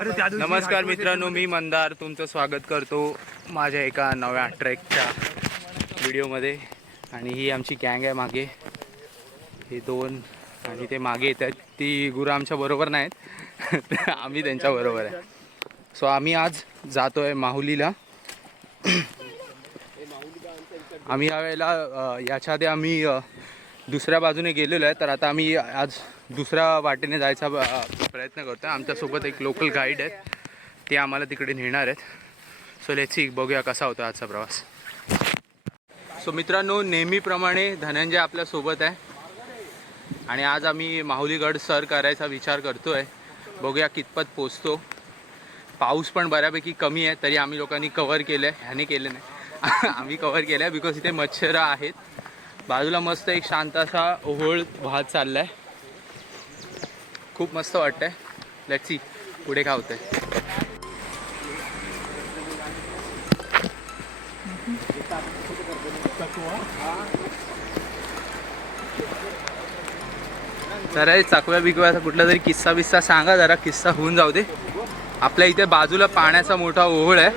नमस्कार मित्रांनो मी मंदार. तुमचं स्वागत करतो माझ्या एका नव्या ट्रेकच्या व्हिडिओमध्ये. आणि ही आमची गँग आहे मागे. हे दोन आणि ते मागे येत आहेत. ती गुरं आमच्या बरोबर नाहीत. आम्ही त्यांच्या बरोबर आहे. सो आम्ही आज जातो आहे माहुलीला. आम्ही यावेळेला याच्या आधी आम्ही दुसऱ्या बाजूने गेलेलो आहे तर आता आम्ही आज दुसऱ्या वाटेने जायचा प्रयत्न करतो आहे आमच्यासोबत एक लोकल गाईड आहेत. ते आम्हाला तिकडे नेणार आहेत. सो लेट्स बघूया कसा होता आजचा प्रवास. सो मित्रांनो नेहमीप्रमाणे धनंजय आपल्यासोबत आहे. आणि आज आम्ही माहुलीगड सर करायचा विचार करतो आहे बघूया कितपत पोचतो. पाऊस पण बऱ्यापैकी कमी आहे तरी आम्ही लोकांनी कवर केलं आहे ह्याने केलं नाही. आम्ही कवर केलं आहे बिकॉज इथे मच्छरं आहेत. बाजूला मस्त एक शांत असा ओहोळ वाहत चाललाय. खूप मस्त वाटतंय. लेट सी पुढे काय होतंय. जरा चाकव्या बिकव्याचा कुठला तरी किस्सा बिस्सा सांगा जरा किस्सा होऊन जाऊ दे. आपल्या इथे बाजूला पाण्याचा मोठा ओहोळ आहे.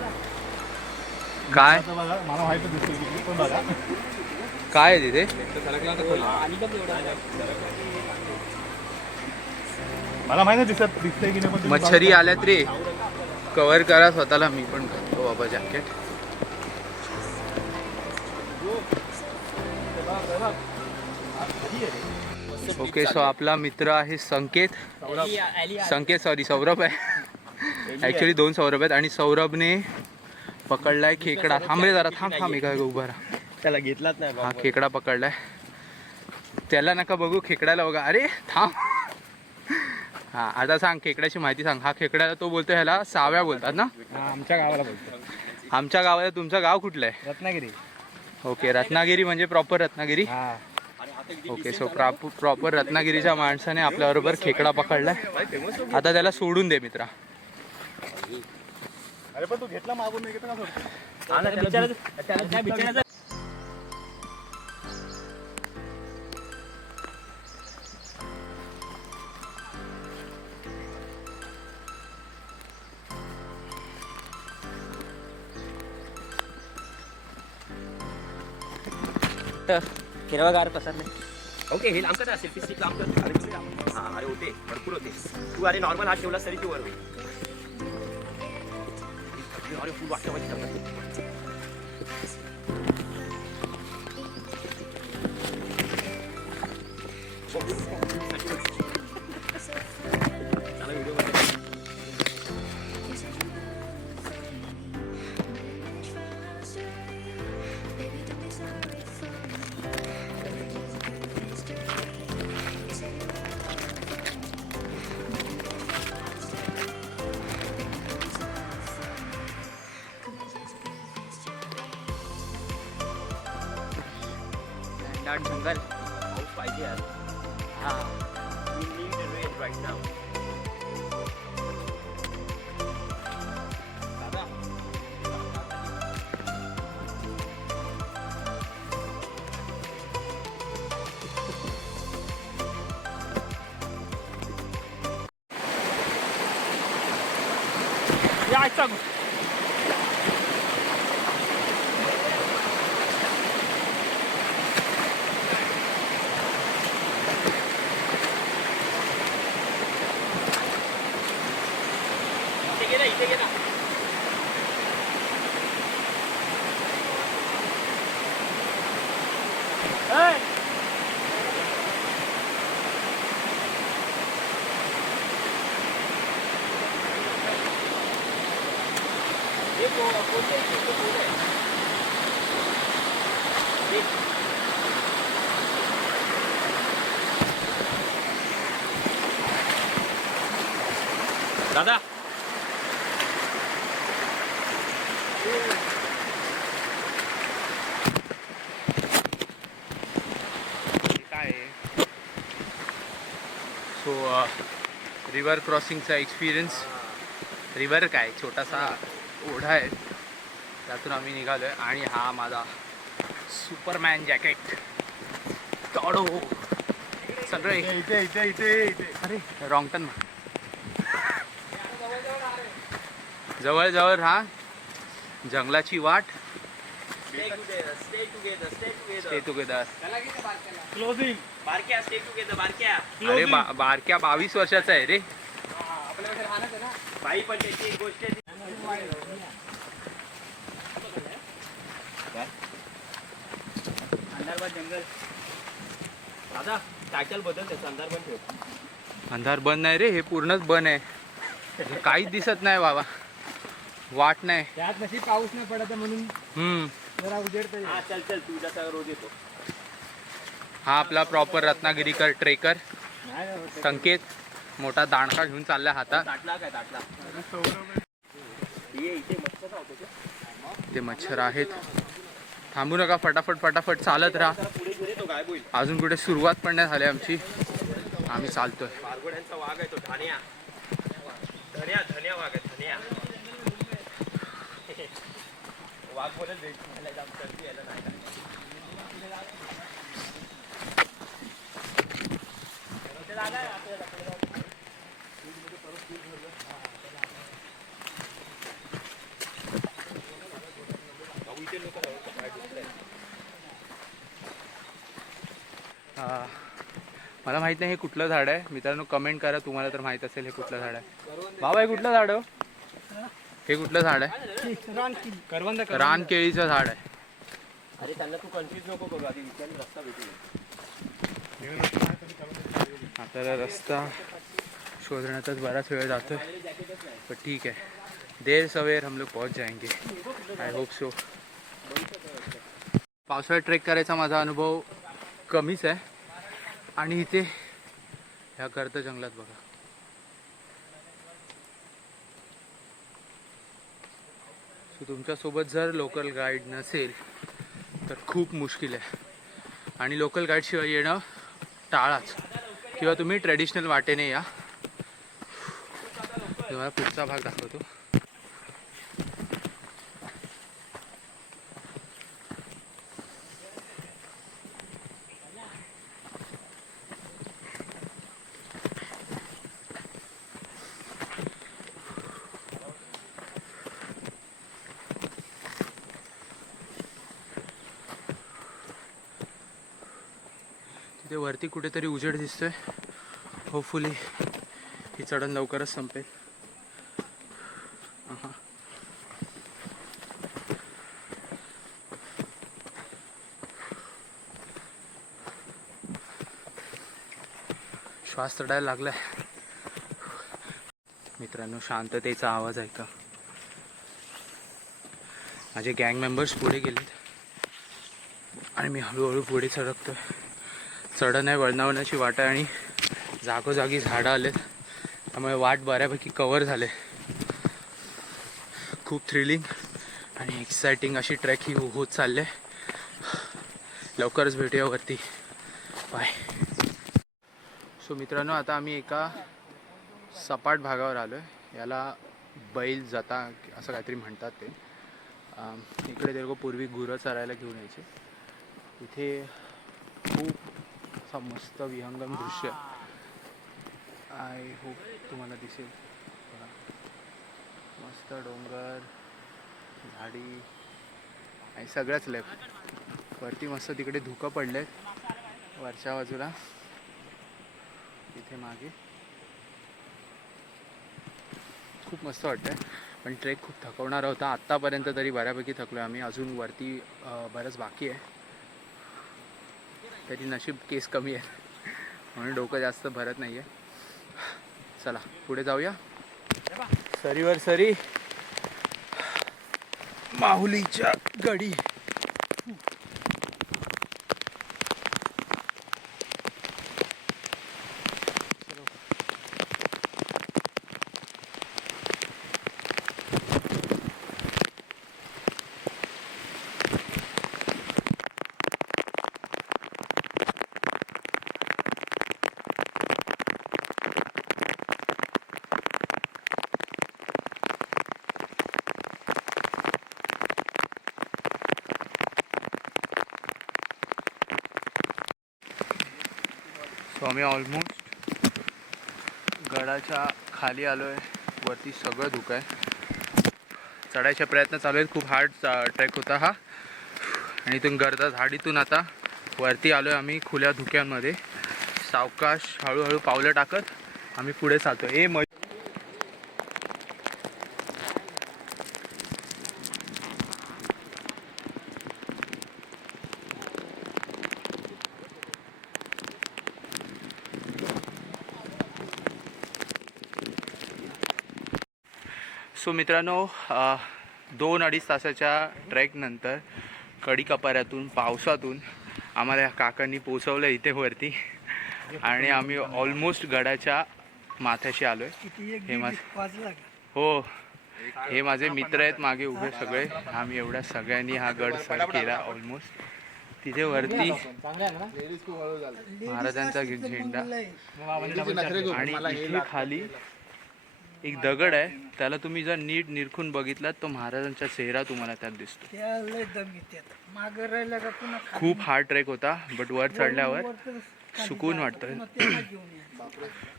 काय? मला माहिती दिसते किती पण बघा काय आहे तिथे? मला माहिती दिसत दिसतंय की नाही मच्छरी आल्यात रे. कव्हर करा स्वतःला मी पण करतो बाबा जॅकेट ओके सो आपला मित्र आहे संकेत. संकेत सॉरी सौरभ आहे. ॲक्च्युली दोन सौरभ आहेत आणि सौरभने पकडलाय खेकडा. थांब रे जरा थांब थांब एका उभा राहा. त्याला घेतलाच नाही हा खेकडा पकडलाय. त्याला नका बघू खेकड्याला बघा. अरे थांब. हा आता सांग खेकड्याची माहिती सांग. हा खेकड्याला तो बोलतो ह्याला साव्या बोलतात ना? आमच्या गावाला बोलतो आमच्या गावाला तुमचं गाव कुठलं आहे? रत्नागिरी. ओके रत्नागिरी म्हणजे प्रॉपर रत्नागिरी? हा. ओके सो प्रॉपर रत्नागिरीच्या माणसाने आपल्याबरोबर खेकडा पकडलाय. आता त्याला सोडून दे मित्रा. अरे पण तू घेतला मागून नाही हिरवागार पसरले ओके हे लांब कर सेल्फी स्टिक लांब कर अरे किती लांब? अरे होते. भरपूर होते. तू अरे नॉर्मल हात ठेवलास तरी तू वर होईल. अरे फुल वाटलं पाहिजे इथे घे ना इथे घे ना हे कोणते दादा काय सो रिव्हर क्रॉसिंगचा एक्सपिरियन्स रिव्हर काय? छोटासा ओढा आहे. त्यातून आम्ही निघालो आहे आणि हा माझा सुपरमॅन जॅकेट. तडो सगळे. इथे इथे इथे इथे अरे रॉंगटन जवळ जवळ राहा. जंगलाची वाट. स्टे टुगेदर क्लोजिंग बारक्या स्टे टुगेदर बारक्या. अरे बा बारक्या बावीस वर्षाचा आहे रे. बाई पण त्याची एक गोष्ट अंधारबाद जंगल. दादा टायटल बदल त्याचा अंधार पण ठेव. अंधार बंद नाही रे हे पूर्णच बंद आहे. हे काहीच दिसत नाही बाबा. वाट नाही. त्यात नशीब पाऊस नाही पडत आहे म्हणून हम्म. जरा उजेड हा चल चल तू जसा रोज येतो. हा आपला प्रॉपर रत्नागिरीकर ट्रेकर. नाही होत. संकेत. मोठा दाणका घेऊन चाललाय हातात ताटला काय ताटला ये इथे मस्त होतो ते ते मच्छर आहेत. थांबू नका फटाफट फटाफट चालत राहा. पुढे होईल अजून कुठे सुरुवात पण नाही झाली आमची. आम्ही चालतोय. मारगोड्यांचा वाघ आहे तो धन्या धन्या धन्या वाघ आहे धन्या वाघ बोलत भेट खायला जाम सर्दी यायला नाही आ, मला माहीत नाही हे कुठलं झाड आहे. मित्रांनो कमेंट करा. तुम्हाला तर माहीत असेल हे कुठलं झाड आहे. बाबा हे कुठलं झाड आहे हो? हे कुठलं झाड आहे? करवंद रान केळीचं झाड आहे. अरे त्यांना तू कन्फ्युज नको करू. आधी विचारून रस्ता भेटू आपल्याला रस्ता शोधण्यातच बराच वेळ जातोय. पण ठीक आहे. देर सवेर हम लोग पहुंच जाएंगे. आय होप सो पावसाळ्यात ट्रेक करायचा माझा अनुभव कमीच आहे. आणि इथे ह्या गर्द जंगलात बघा. सो तुमच्यासोबत जर लोकल गाईड नसेल तर खूप मुश्किल आहे. आणि लोकल गाईडशिवाय येणं टाळाच. किंवा तुम्ही ट्रेडिशनल वाटेने या. तुम्हाला पुढचा भाग दाखवतो. इथे वरती कुठेतरी उजेड दिसतोय. होपफुली ही चढण लवकरच संपेल. श्वास चढायला लागलाय. मित्रांनो शांततेचा आवाज ऐका. माझे गँग मेंबर्स पुढे गेलेत. आणि मी हळूहळू पुढे सरकतोय. चढण आहे वळणावण्याची वाट आहे आणि जागोजागी झाडं आलेत. त्यामुळे वाट बऱ्यापैकी कवर झाले. खूप थ्रिलिंग आणि एक्साइटिंग अशी ट्रॅक ही होत चालले लवकरच भेटूया वरती. बाय सो मित्रांनो आता आम्ही एका सपाट भागावर आलो आहे याला बैल जाता असं काहीतरी म्हणतात ते. इकडे ते लोक पूर्वी गुरं चरायला घेऊन यायचे. इथे खूप असा मस्त विहंगम दृश्य. आय होप तुम्हाला दिसेल. मस्त डोंगर झाडी आणि सगळ्याच लेफ्ट वरती मस्त तिकडे धुकं पडले वरच्या बाजूला. तिथे मागे. खूप मस्त वाटतंय. पण ट्रेक खूप थकवणारा होता. आत्तापर्यंत तरी बऱ्यापैकी थकलो आम्ही. अजून वरती बरंच बाकी आहे. तरी नशीब केस कमी आहे. म्हणून डोकं जास्त भरत नाही आहे चला पुढे जाऊया. सरीवर सरी. माहुलीच्या गडी. सो आम्ही ऑलमोस्ट गडाच्या खाली आलो आहे वरती सगळं धुकं आहे. चढायचा प्रयत्न चालू आहेत. खूप हार्ड ट्रॅक होता हा. आणि इथून गर्दा झाडीतून आता वरती आलो आहे आम्ही खुल्या धुक्यांमध्ये. सावकाश हळूहळू पावलं टाकत आम्ही पुढे चालतो ए सो मित्रांनो दोन अडीच तासाच्या ट्रेकनंतर कडी कपाऱ्यातून पावसातून आम्हाला या काकांनी पोचवलं इथे वरती. आणि आम्ही ऑलमोस्ट गडाच्या माथ्याशी आलो आहे हे माझ हो हे माझे मित्र आहेत मागे उभे सगळे. आम्ही एवढ्या सगळ्यांनी हा गड सर केला ऑलमोस्ट तिथे वरती महाराजांचा झेंडा. आणि इथे खाली एक दगड आहे त्याला तुम्ही जर नीट निरखून बघितलात तो महाराजांचा चेहरा तुम्हाला त्यात दिसतो. मागं राहिलं का पुन्हा खूप हार्ड ट्रेक होता बट वर चढल्यावर तर सुकून या.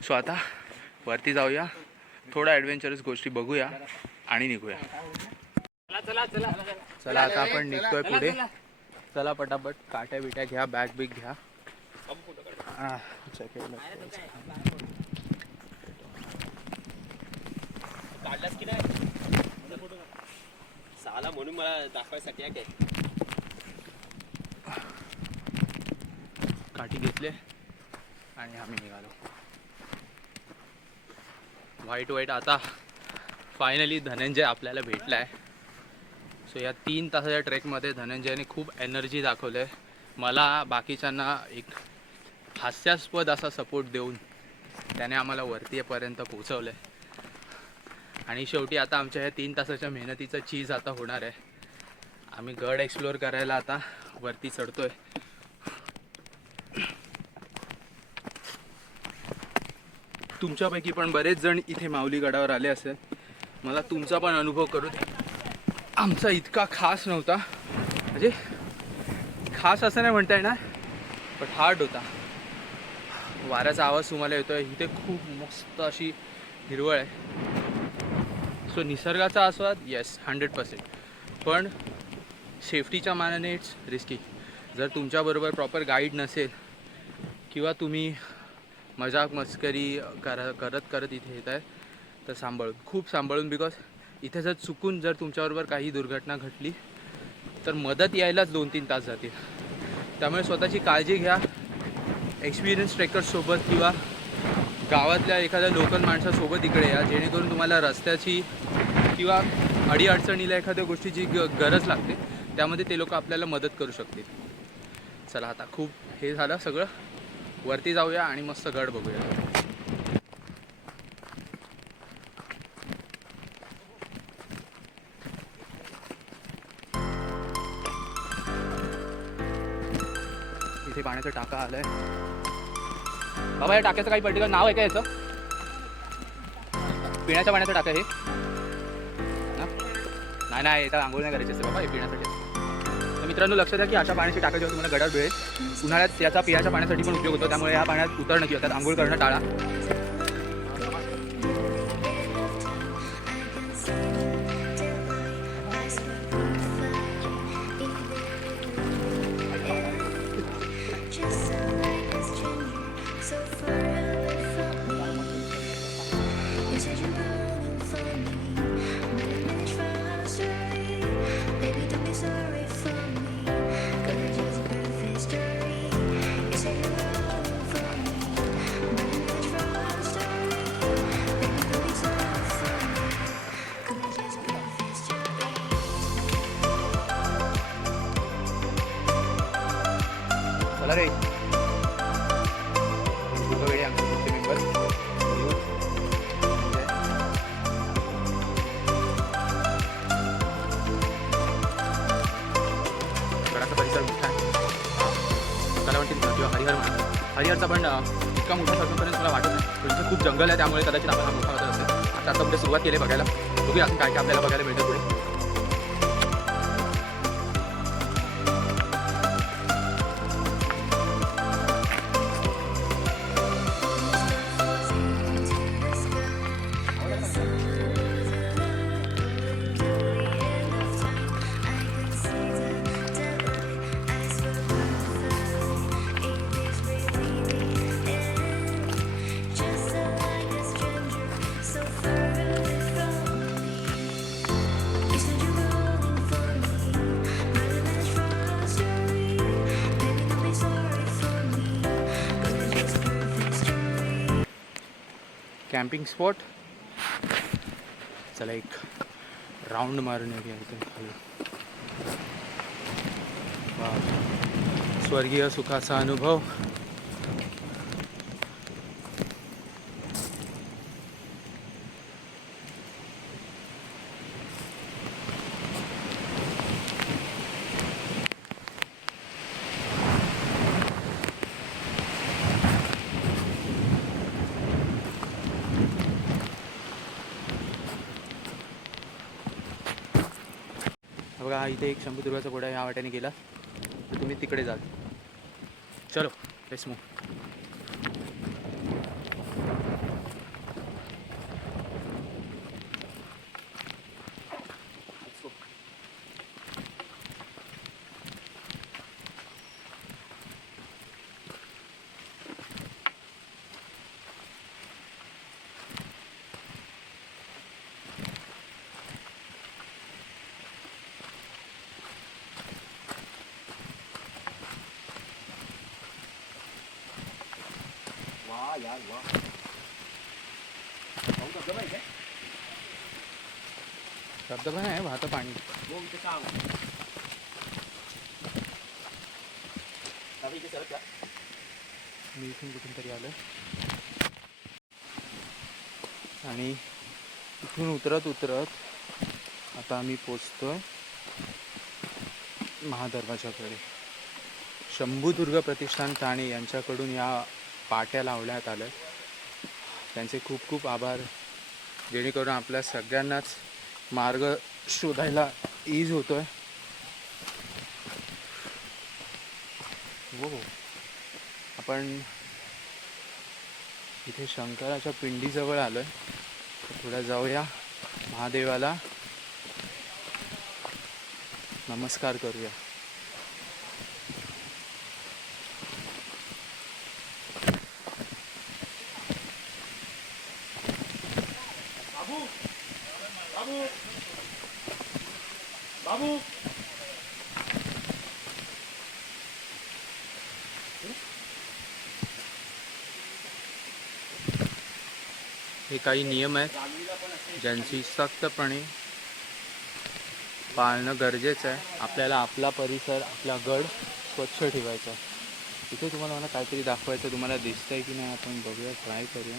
सो आता वरती जाऊया. थोडा ॲडव्हेंचरस गोष्टी बघूया आणि निघूया. चला आता आपण निघतोय पुढे. चला पटापट. काट्या बिट्या घ्या. बॅग बिग घ्या काढलास की नाही? साला म्हणून मला दाखवायसाठी आहे काय? काठी घेतले आणि आम्ही निघालो. व्हाईट वाईट आता फायनली धनंजय आपल्याला भेटला आहे सो या तीन तासाच्या ट्रेकमध्ये धनंजयने खूप एनर्जी दाखवलं आहे मला बाकीच्यांना एक हास्यास्पद असा सपोर्ट देऊन त्याने आम्हाला वरतीपर्यंत पोहोचवलं आहे आणि शेवटी आता आमच्या ह्या तीन तासाच्या मेहनतीचं चीज आता होणार आहे. आम्ही गड एक्सप्लोअर करायला आता वरती चढतोय. तुमच्यापैकी पण बरेच जण इथे माऊली गडावर आले असेल. मला तुमचा पण अनुभव करू दे. आमचा इतका खास नव्हता. म्हणजे खास असं नाही म्हणता येणार पण हार्ड होता. वाऱ्याचा आवाज तुम्हाला येतोय. इथे खूप मस्त अशी हिरवळ आहे. सो निसर्गाचा आस्वाद येस हंड्रेड पर्सेंट पण सेफ्टीच्या मानाने इट्स रिस्की जर तुमच्याबरोबर प्रॉपर गाईड नसेल किंवा तुम्ही मजाक मस्करी करा करत करत इथे येत आहे तर सांभाळून खूप सांभाळून बिकॉज इथे जर चुकून जर तुमच्याबरोबर काही दुर्घटना घडली तर मदत यायलाच दोन तीन तास जातील. त्यामुळे स्वतःची काळजी घ्या एक्सपिरियन्स ट्रेकर्ससोबत किंवा गावातल्या एखाद्या लोकल माणसासोबत इकडे या जेणेकरून तुम्हाला रस्त्याची किंवा अडीअडचणीला एखाद्या गोष्टीची ग गरज लागते. त्यामध्ये ते लोक आपल्याला मदत करू शकतील. चला आता खूप हे झालं सगळं. वरती जाऊया आणि मस्त गड बघूया. इथे पाण्याचा टाका आलाय. बाबा या टाक्याचं काही पर्टिक्युलर नाव आहे का याचं? पिण्याच्या पाण्याचं टाकं हे. नाही नाही याचा आंघोळ नाही करायची असते बाबा हे पिण्यासाठी. तर मित्रांनो लक्षात द्या की अशा पाण्याची टाकं जेव्हा तुम्हाला गडावर मिळेल उन्हाळ्यात याचा पिण्याच्या पाण्यासाठी पण उपयोग होतो त्यामुळे या पाण्यात उतरणं किंवा त्यात आंघोळ करणं टाळा. अरे. रे आमचे पुढचे मेंबर गडाचा परिसर मोठा आहे. किंवा हरिहर म्हणा. हरिहरचा पण इतका मोठा सर्वपर्यंत मला वाटत नाही. खूप जंगल आहे त्यामुळे कदाचित आपण हा मोठा वाटत असेल. आता आपण सुरुवात केली बघायला. बघूया काय काय आपल्याला बघायला मिळेल कॅम्पिंग स्पॉट चला एक राऊंड मारून येऊया इथे खाली. स्वर्गीय सुखाचा अनुभव हा बघा हा शंभुदुर्गाचा घोडा ह्या वाट्याने गेला. तर तुम्ही तिकडे जाल. चलो लेट्स मूव वा यार वा पाहू धबधबा आहे काय धबधबा नाही वाहतं पाणी हो इथे सांग दादा इथे सरक का मी इथून कुठून तरी आलो आणि इथून उतरत उतरत आता आम्ही पोचतोय महादर्वाच्याकडे शंभूदुर्ग प्रतिष्ठान ठाणे यांच्याकडून या पाट्या लावण्यात आल्या त्यांचे खूप खूप आभार. जेणेकरून आपल्या सगळ्यांनाच मार्ग शोधायला इज होतोय. हो. आपण इथे शंकराच्या पिंडीजवळ आलोय. तर जाऊया महादेवाला. नमस्कार करूया. बाबू हे काही नियम आहेत. ज्यांची सक्तपणे पाळणं गरजेचं आहे. आपल्याला आपला परिसर आपला गड स्वच्छ ठेवायचा आहे. इथे तुम्हाला मला काहीतरी दाखवायचं तुम्हाला दिसतंय की नाही आपण बघूया ट्राय करूया.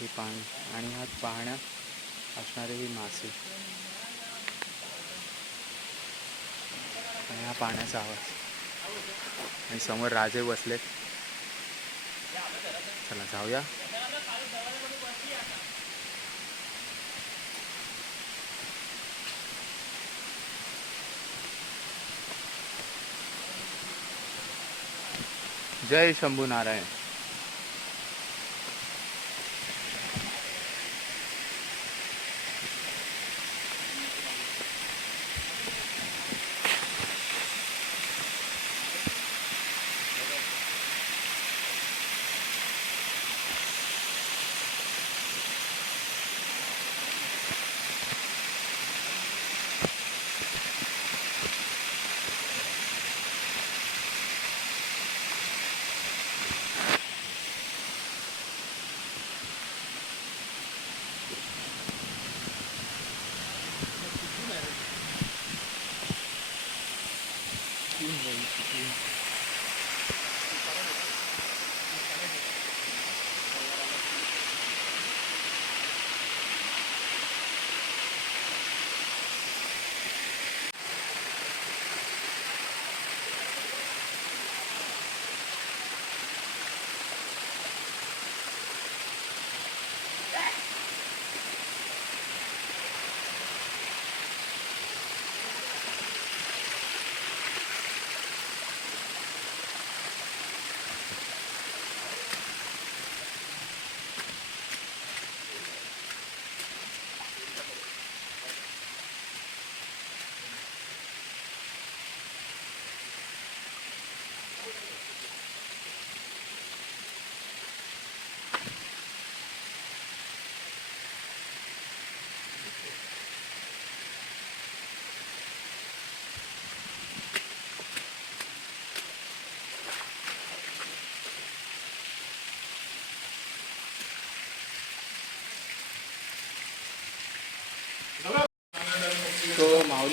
हे पाणी. आणि हा पाहण्यात असणारे ही मासे. आणि हा पाण्याचा आवाज. आणि समोर राजे बसलेत. चला जाऊया. जय शंभू नारायण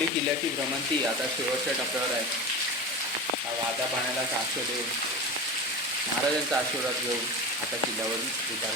माऊली किल्ल्याची भ्रमंती आता शेवटच्या टप्प्यावर आहे. हा वादा पाण्याला साक्ष देऊन महाराजांचा आशीर्वाद घेऊन आता किल्ल्यावरून उतार